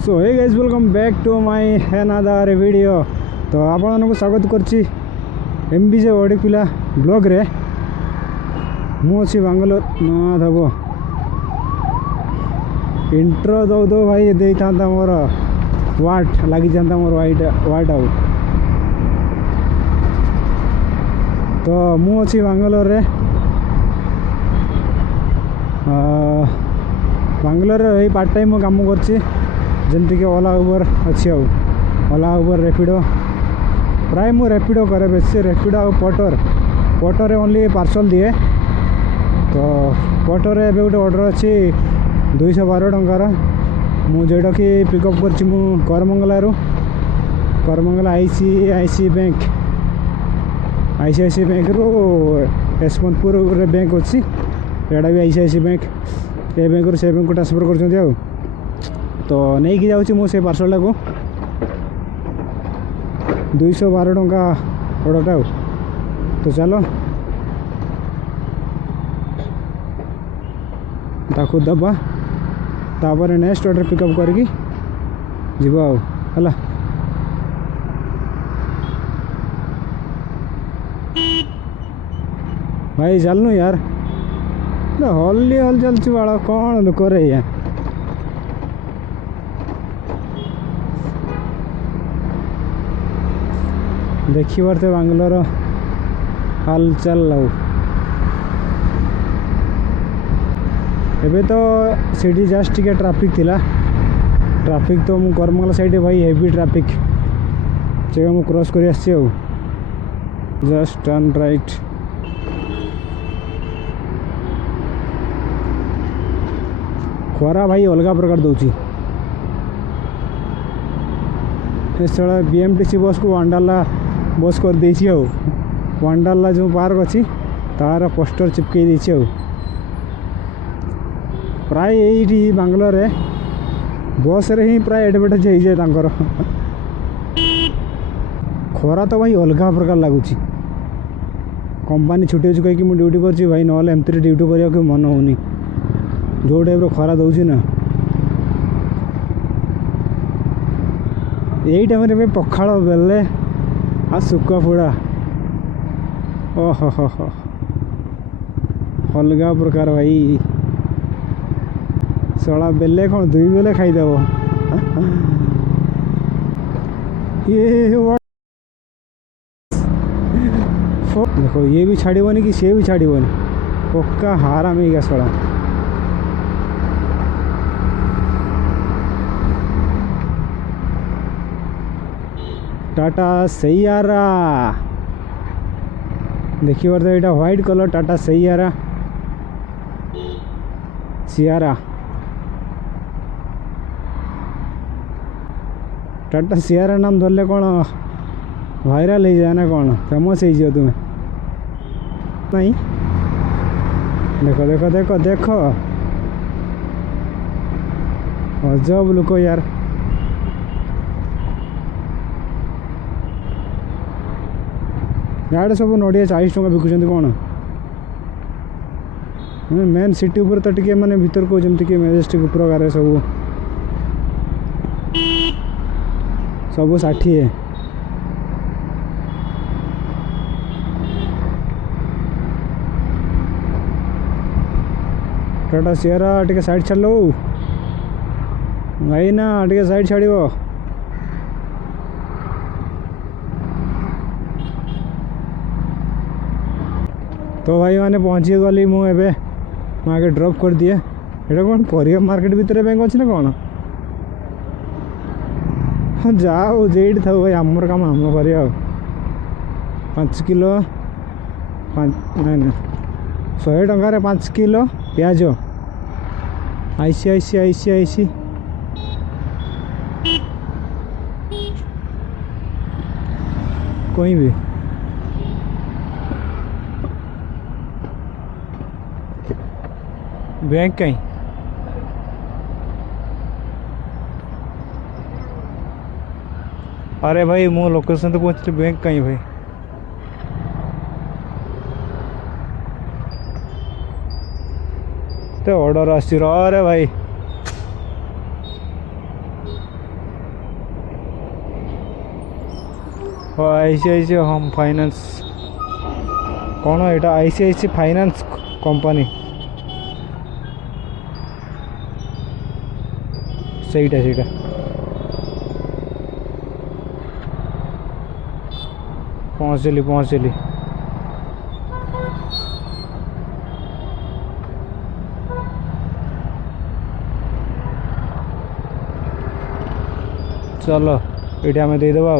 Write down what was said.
So hey guys welcome back to my another video. तो आपण को स्वागत करछि एमबीजे ओडिपिला ब्लॉग रे। मु अछि बांग्लोर ना दबो इंट्रो दो दो भाई दे थांता मोर वाट लागी जानता मोर वाट आउ। तो मु अछि बांग्लोर रे। बांग्लोर रे पार्ट टाइम काम करछि जमती कि ओला उबर अच्छी ओला उबर रैपिडो प्राय मु रैपिडो करे बेसी रैपिडो आ पटर ओनली पार्सल दिए। तो पटर एबे गोटे ऑर्डर अच्छी 212 टंकार मु जोटा कि पिकअप करछि मु करमंगला आईसीआईसी बैंक रू यशवंतपुर रे बैंक अच्छी एटा भी आईसीआईसी बैंक ए बैंक रू से बैंक को ट्रांसफर कर। तो नहीं कि जाऊँ मुझे पार्सलटा को 212 टंका ऑर्डरटा। तो चलो ताकू दबा तापर नेक्स्ट ऑर्डर पिकअप करके जीवा हला। भाई चलनु यार हल्ली हल चलती बाड़ा कौन लोक रे यार। देखी पारे बांग्लोर हालचाल लाउ एबे तो सीटी जस्ट टिके ट्रैफिक थिला। ट्रैफिक तो मु करमंगला साइड भाई हेवी ट्रैफिक से मु क्रॉस कर आसी जस्ट टर्न राइट। खरा भाई अलग प्रकार दौची साला बीएमटीसी बस को वंडरला बस कर देछि वंडरला जो पार्क अच्छी तार पोस्टर चिपकई देछि। प्राय यही बांग्लोर रे बस रे ही प्राय एडवर्टाइज हो जाए तांकर। खरा तो भाई अलग प्रकार लगुच कंपनी छुट्टी अच्छी कहीं मुझे ड्यूटी कर भाई ना एमती ड्यूटी करने मन होनी जो टाइप खरा दौची ना। यही टाइम रे पखाड़ बेले आ सुखा पोड़ा ओहो हो अलग प्रकार भाई सड़ा बेले कौन दुई बेले खाईदेव ये देखो ये भी छाड़बनी कि सी भी छाड़बनी पक्का हारा में गया सड़ा। टाटा सैयारा देखी पार तो यहाँ white colour Tata Sierra Sierra Tata Sierra नाम धरले कौन वायरल हो जाए ना कौन फेमस हो जाए तुम्हें नहीं। देखो देखो देखो देखो अजब लोक यार। यार सब नड़िया 40 टंका बिकुंट कौन मेन सिटी ऊपर तो टिके माने भीतर को जमती कि मेजेस्टिक प्रकार सब 60 टाटा सियारा टिके साइड छाड़ लो भाई ना टिके साइड छाड़ो। तो भाई मैंने पहुँची गली मुझे आगे ड्रॉप कर दिए। ये कौन परिया मार्केट भितर बैंक अच्छी ना कौन हाँ जाओ जेड था भाई आमर काम आम कर 5 किलो 100 टंकार 5 किलो प्याज आईसी कोई भी बैंक कहीं अरे भाई मु लोकेशन तो पहुँच बैंक कहीं भाई तो ऑर्डर आसी अरे भाई ICICI होम फाइनान्स कौन एटा ICICI फाइनान्स कंपनी ସେଇଟା ସେଇଟା ପହଞ୍ଚିଲି चलो ये आम देदेबा